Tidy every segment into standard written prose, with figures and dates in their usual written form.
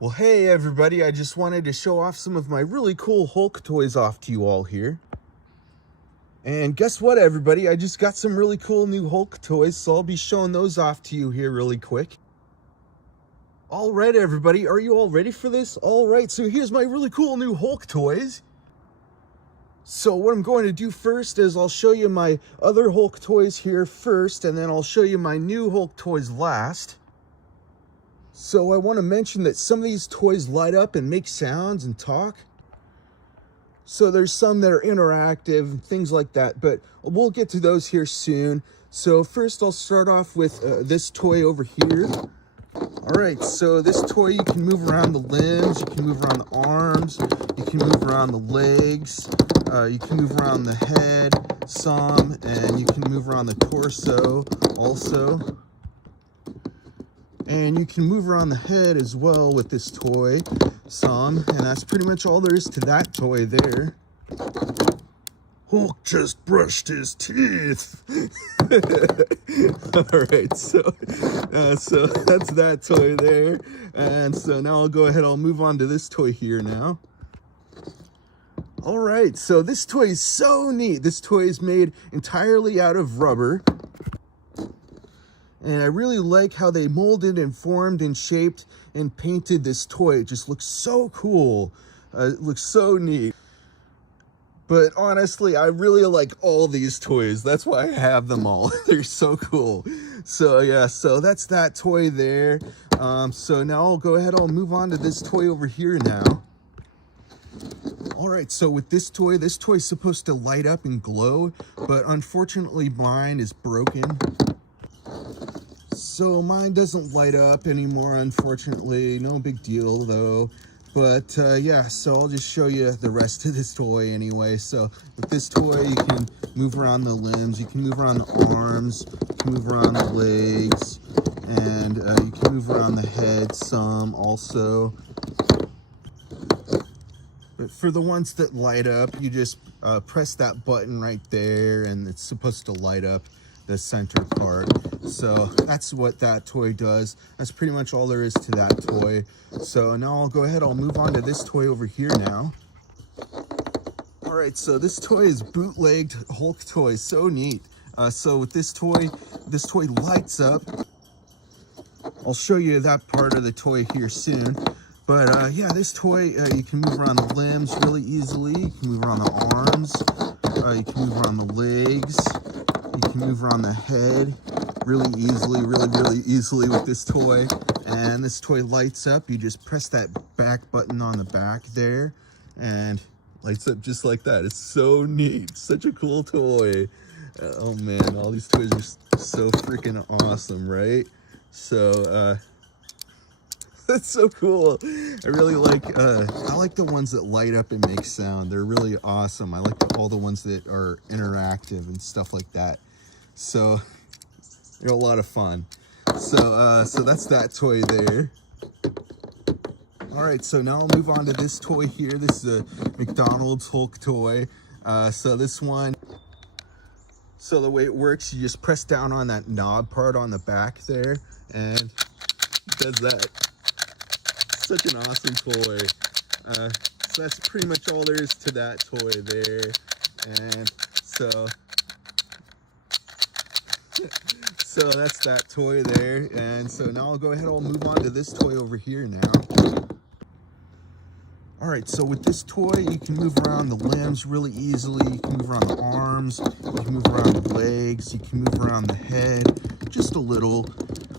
Well, hey everybody, I just wanted to show off some of my really cool Hulk toys off to you all here. And guess what everybody, I just got some really cool new Hulk toys, so I'll be showing those off to you here really quick. All right everybody, are you all ready for this? All right, so here's my really cool new Hulk toys. So what I'm going to do first is I'll show you my other Hulk toys here first, and then I'll show you my new Hulk toys last. So I want to mention that some of these toys light up and make sounds and talk. So there's some that are interactive, things like that, but we'll get to those here soon. So first I'll start off with this toy over here. All right, so this toy, you can move around the limbs, you can move around the arms, you can move around the legs, you can move around the head some, and you can move around the torso also. And you can move around the head as well with this toy some, and that's pretty much all there is to that toy there. Hulk just brushed his teeth. All right, so that's that toy there. And so now I'll move on to this toy here now. All right, so this toy is so neat. This toy is made entirely out of rubber. And I really like how they molded and formed and shaped and painted this toy. It just looks so cool. It looks so neat. But honestly, I really like all these toys. That's why I have them all. They're so cool. So yeah, so that's that toy there. So now I'll move on to this toy over here now. All right, so with this toy is supposed to light up and glow, but unfortunately mine is broken. So mine doesn't light up anymore, unfortunately. No big deal though. But yeah, so I'll just show you the rest of this toy anyway. So with this toy, you can move around the limbs, you can move around the arms, you can move around the legs, and you can move around the head some also. But for the ones that light up, you just press that button right there, and it's supposed to light up the center part. So that's what that toy does. That's pretty much all there is to that toy. So now I'll move on to this toy over here now. All right, so this toy is bootlegged Hulk toy. So neat. So with this toy lights up. I'll show you that part of the toy here soon. But yeah, this toy, you can move around the limbs really easily. You can move around the arms. You can move around the legs. You can move around the head really easily with this toy. And this toy lights up. You just press that back button on the back there and lights up just like that. It's so neat. Such a cool toy. Oh man, all these toys are so freaking awesome, right? So that's so cool. I really like I like the ones that light up and make sound. They're really awesome. I like all the ones that are interactive and stuff like that. So they're a lot of fun. So so that's that toy there. All right, so now I'll move on to this toy here. This is a McDonald's Hulk toy. So this one, so the way it works, you just press down on that knob part on the back there, and it does that. Such an awesome toy. So that's pretty much all there is to that toy there. And so that's that toy there. And so now I'll move on to this toy over here now. All right, so with this toy, you can move around the limbs really easily. You can move around the arms, you can move around the legs, you can move around the head just a little.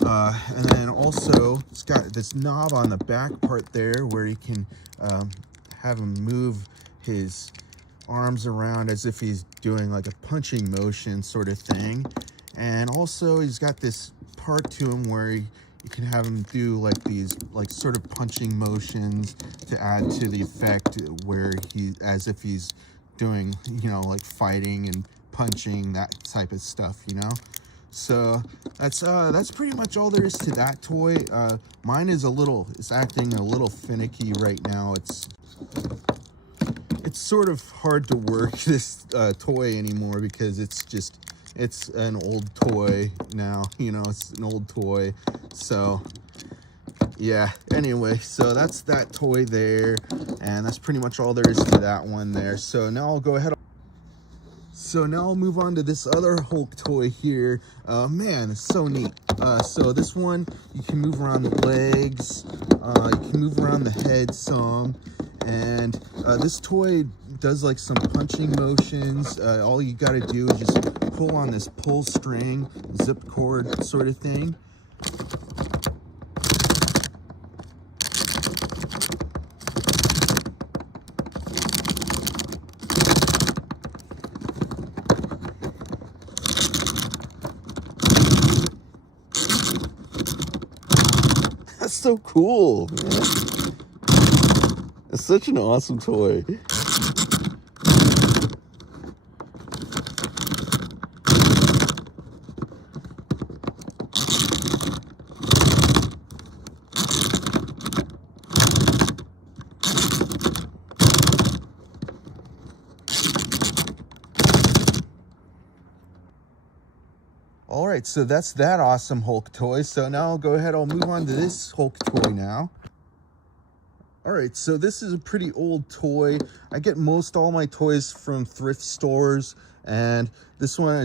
And then also, it's got this knob on the back part there where you can have him move his arms around as if he's doing like a punching motion sort of thing. And also, he's got this part to him where you can have him do like these like sort of punching motions to add to the effect where as if he's doing, you know, like fighting and punching, that type of stuff, you know. So that's pretty much all there is to that toy. Mine is it's acting a little finicky right now. It's sort of hard to work this toy anymore because it's an old toy now, you know, it's an old toy. So yeah, anyway, so that's that toy there, and that's pretty much all there is to that one there. So now I'll go ahead. So now I'll move on to this other Hulk toy here. Man, it's so neat. So this one, you can move around the legs, you can move around the head some, and this toy does like some punching motions. All you gotta do is just pull on this pull string, zip cord sort of thing. That's so cool, man. It's such an awesome toy. All right, so that's that awesome Hulk toy. So now I'll go ahead, I'll move on to this Hulk toy now. All right, so this is a pretty old toy. I get most all my toys from thrift stores, and this one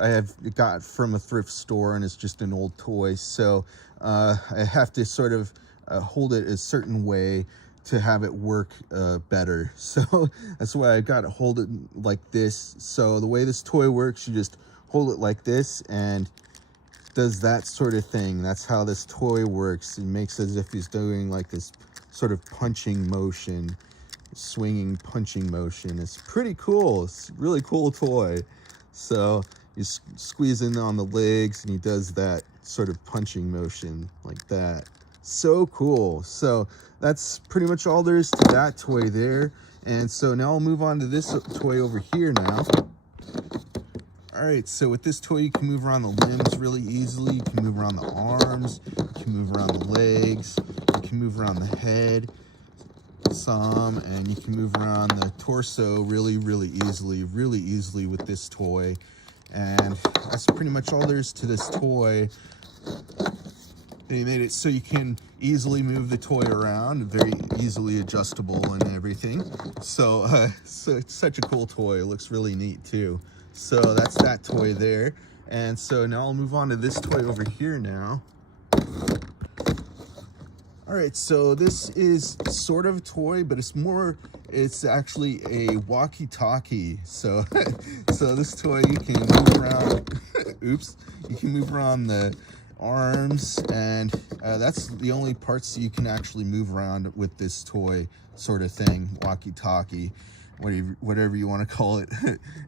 I have got from a thrift store, and it's just an old toy. So I have to sort of hold it a certain way to have it work better. So that's why I got to hold it like this. So the way this toy works, you just hold it like this and does that sort of thing. That's how this toy works. It makes as if he's doing like this sort of punching motion, swinging punching motion. It's pretty cool. It's a really cool toy. So you squeeze in on the legs and he does that sort of punching motion like that. So cool. So that's pretty much all there is to that toy there. And so now I'll move on to this toy over here now. All right, so with this toy, you can move around the limbs really easily. You can move around the arms, you can move around the legs, you can move around the head some, and you can move around the torso really easily with this toy. And that's pretty much all there is to this toy. They made it so you can easily move the toy around, very easily adjustable and everything. So, so it's such a cool toy. It looks really neat too. So that's that toy there. And so now I'll move on to this toy over here now. All right, so this is sort of a toy, but it's actually a walkie-talkie. So, so this toy, you can move around, oops, you can move around the arms, and that's the only parts you can actually move around with this toy sort of thing, walkie-talkie. Whatever you want to call it.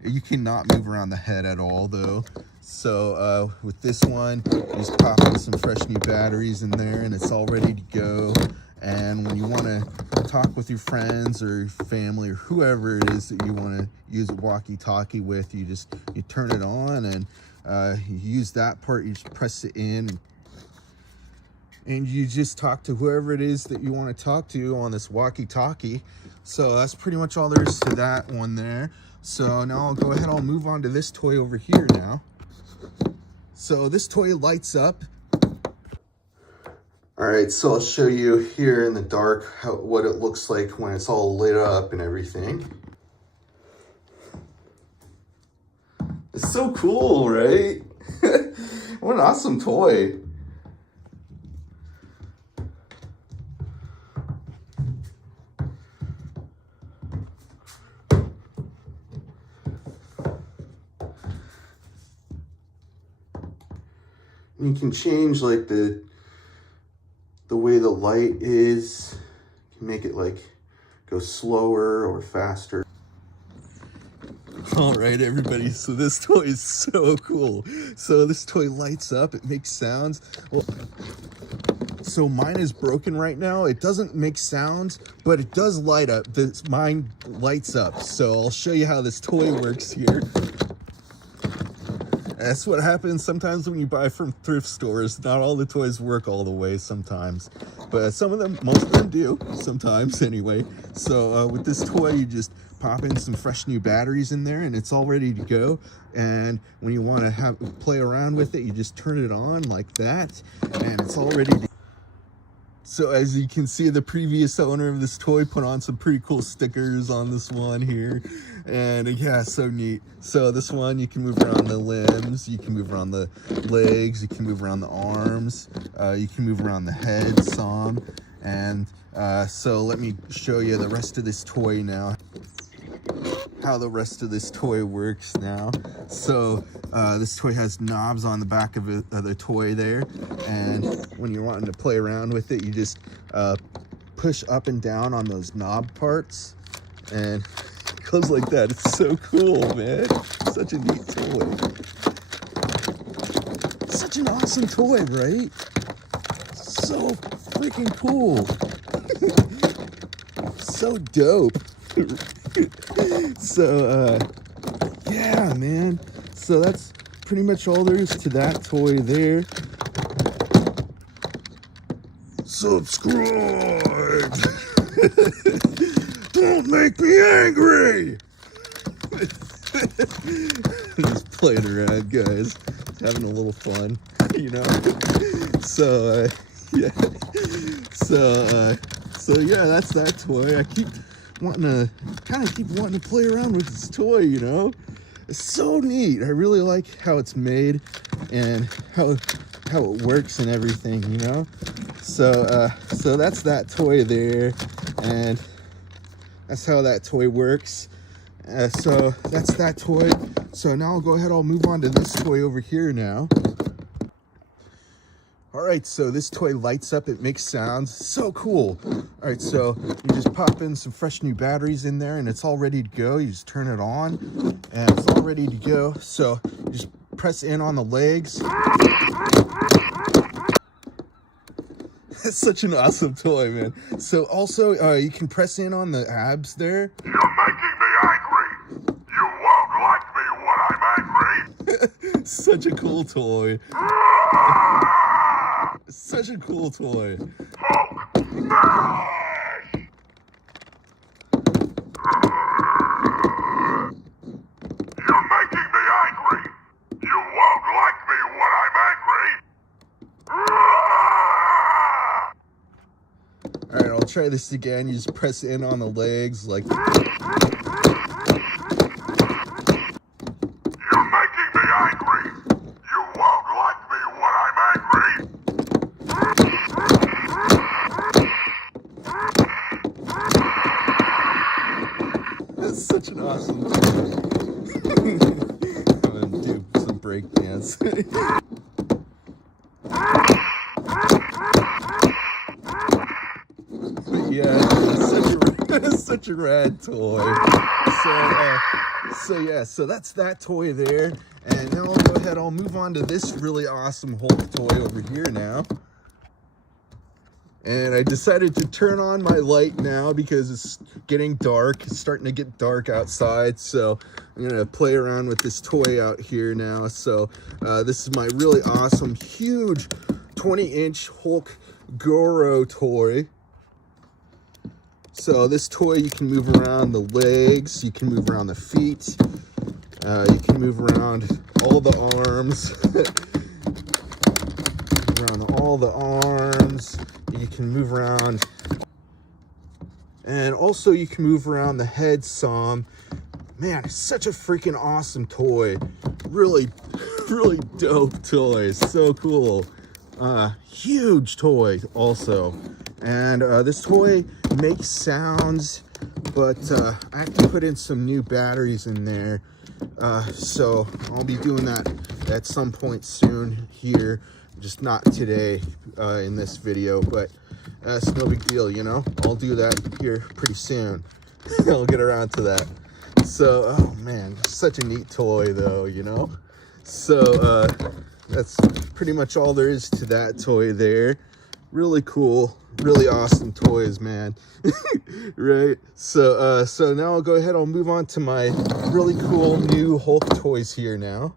You cannot move around the head at all though. So with this one, you just pop in some fresh new batteries in there and it's all ready to go. And when you want to talk with your friends or family or whoever it is that you want to use a walkie-talkie with, you turn it on and you use that part, you just press it in and you just talk to whoever it is that you want to talk to on this walkie-talkie. So that's pretty much all there is to that one there. So now I'll go ahead, I'll move on to this toy over here now. So this toy lights up. All right, so I'll show you here in the dark what it looks like when it's all lit up and everything. It's so cool, right? What an awesome toy. You can change like the way the light is. You can make it like go slower or faster. All right, everybody, so this toy is so cool. So this toy lights up, it makes sounds. Well, so mine is broken right now. It doesn't make sounds, but it does light up. Mine lights up. So I'll show you how this toy works here. That's what happens sometimes when you buy from thrift stores. Not all the toys work all the way sometimes, but some of them, most of them do sometimes anyway. So with this toy, you just pop in some fresh new batteries in there and it's all ready to go. And when you want to play around with it, you just turn it on like that and it's all ready to. So as you can see, the previous owner of this toy put on some pretty cool stickers on this one here. And yeah, so neat. So this one, you can move around the limbs, you can move around the legs, you can move around the arms, you can move around the head some. And so let me show you the rest of this toy now. How the rest of this toy works now. So this toy has knobs on the back of the toy there, and when you're wanting to play around with it, you just push up and down on those knob parts, and it goes like that. It's so cool, man. Such a neat toy. Such an awesome toy, right? So freaking cool. So dope. So yeah, man, so that's pretty much all there is to that toy there. Subscribe. Don't make me angry. Just playing around, guys, having a little fun, you know. So yeah, so yeah, that's that toy. I keep wanting to play around with this toy, you know. It's so neat. I really like how it's made and how it works and everything, you know. So so that's that toy there, and that's how that toy works. So that's that toy. So now I'll go ahead, I'll move on to this toy over here now. All right, so this toy lights up, it makes sounds, so cool. All right, so you just pop in some fresh new batteries in there and it's all ready to go. You just turn it on and it's all ready to go. So you just press in on the legs. It's such an awesome toy, man. So also you can press in on the abs there. You're making me angry. You won't like me when I'm angry. Such a cool toy. Such a cool toy. Hulk smash! You're making me angry. You won't like me when I'm angry. All right, I'll try this again. You just press in on the legs like. You're making me angry. You won't like me when I'm angry. That's such an awesome toy. I'm gonna do some break dance. But yeah, it's such a rad toy. So yeah, so that's that toy there. And now I'll go ahead, I'll move on to this really awesome Hulk toy over here now. And I decided to turn on my light now because it's getting dark. It's starting to get dark outside. So I'm gonna play around with this toy out here now. So this is my really awesome, huge 20-inch Hulk Goro toy. So this toy, you can move around the legs, you can move around the feet, you can move around all the arms, you can move around, and also you can move around the head some. Man, it's such a freaking awesome toy. Really, really dope toy, so cool. Huge toy also. And this toy makes sounds, but I have to put in some new batteries in there. So I'll be doing that at some point soon here, just not today in this video, but it's no big deal, you know. I'll do that here pretty soon. I'll get around to that. So, oh man, such a neat toy though, you know. So that's pretty much all there is to that toy there. Really cool, really awesome toys, man. Right? So so now I'll go ahead, I'll move on to my really cool new Hulk toys here now.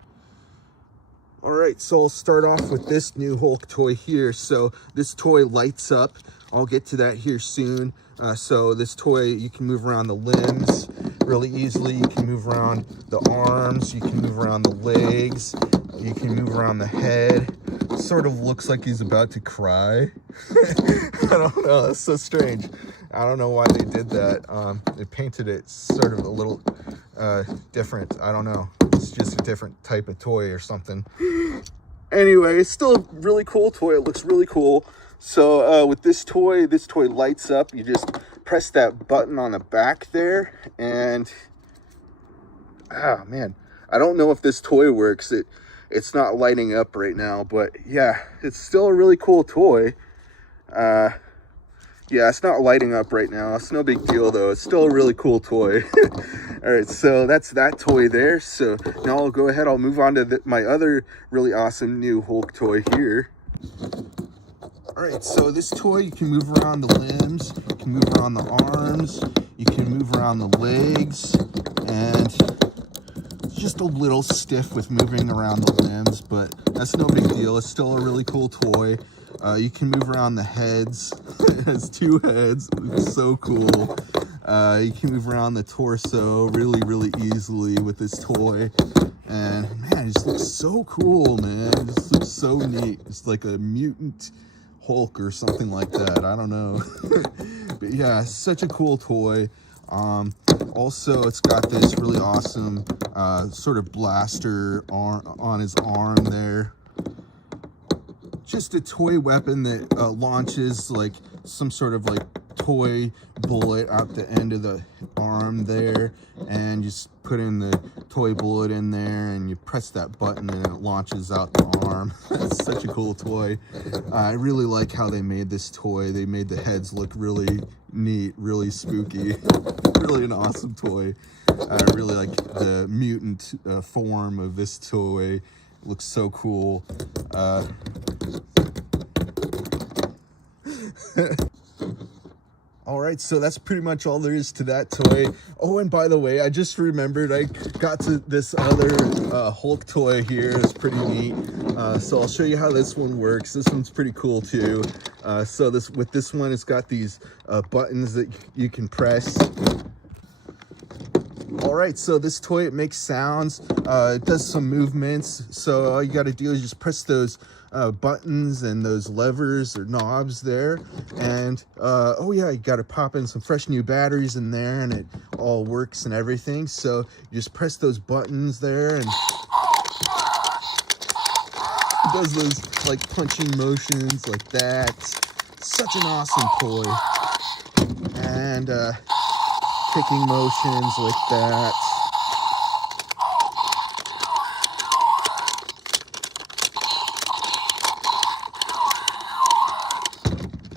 All right, so I'll start off with this new Hulk toy here. So this toy lights up. I'll get to that here soon. So this toy, you can move around the limbs really easily. You can move around the arms. You can move around the legs. You can move around the head. sort of looks like he's about to cry. I don't know, it's so strange. I don't know why they did that. They painted it sort of a little different. I don't know, it's just a different type of toy or something. Anyway, it's still a really cool toy. It looks really cool. So with this toy lights up. You just press that button on the back there, and ah, man, I don't know if this toy works. It's not lighting up right now, but yeah, it's still a really cool toy. Yeah, it's not lighting up right now. It's no big deal though. It's still a really cool toy. All right, so that's that toy there. So now I'll go ahead, I'll move on to my other really awesome new Hulk toy here. All right, so this toy, you can move around the limbs, you can move around the arms, you can move around the legs, and it's just a little stiff with moving around the limbs, but that's no big deal. It's still a really cool toy. You can move around the heads. It has 2 heads. It's so cool. You can move around the torso really easily with this toy. And man, it just looks so cool, man. It just looks so neat. It's like a mutant Hulk or something like that. I don't know. But yeah, such a cool toy. Also, it's got this really awesome sort of blaster on his arm there. Just a toy weapon that launches like some sort of like toy bullet out the end of the arm there, and just put in the toy bullet in there and you press that button and it launches out the arm. That's such a cool toy. I really like how they made this toy. They made the heads look really neat, really spooky. Really an awesome toy. I really like the mutant form of this toy. It looks so cool. All right, so that's pretty much all there is to that toy. Oh, and by the way, I just remembered I got to this other Hulk toy here. It's pretty neat. So I'll show you how this one works. This one's pretty cool too. So with this one, it's got these buttons that you can press. All right, so this toy, it makes sounds. It does some movements. So all you got to do is just press those buttons and those levers or knobs there, and oh yeah, you got to pop in some fresh new batteries in there, and it all works and everything. So you just press those buttons there, and it does those like punching motions like that. Such an awesome toy. And kicking motions like that.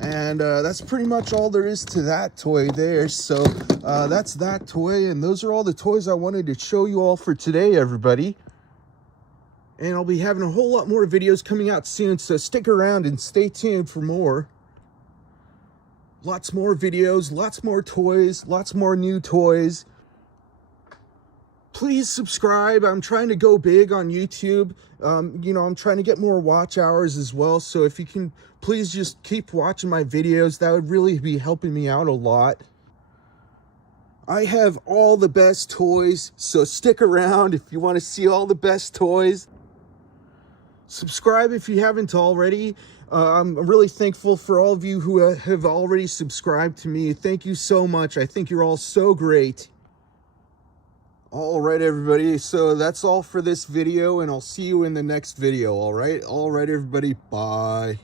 And that's pretty much all there is to that toy there. So that's that toy, and those are all the toys I wanted to show you all for today, everybody. And I'll be having a whole lot more videos coming out soon, so stick around and stay tuned for more. Lots more videos, lots more toys, lots more new toys. Please subscribe. I'm trying to go big on YouTube. You know, I'm trying to get more watch hours as well. So if you can, please just keep watching my videos. That would really be helping me out a lot. I have all the best toys, so stick around if you want to see all the best toys. Subscribe if you haven't already. I'm really thankful for all of you who have already subscribed to me. Thank you so much. I think you're all so great. All right, everybody. So that's all for this video, and I'll see you in the next video. All right, everybody. Bye.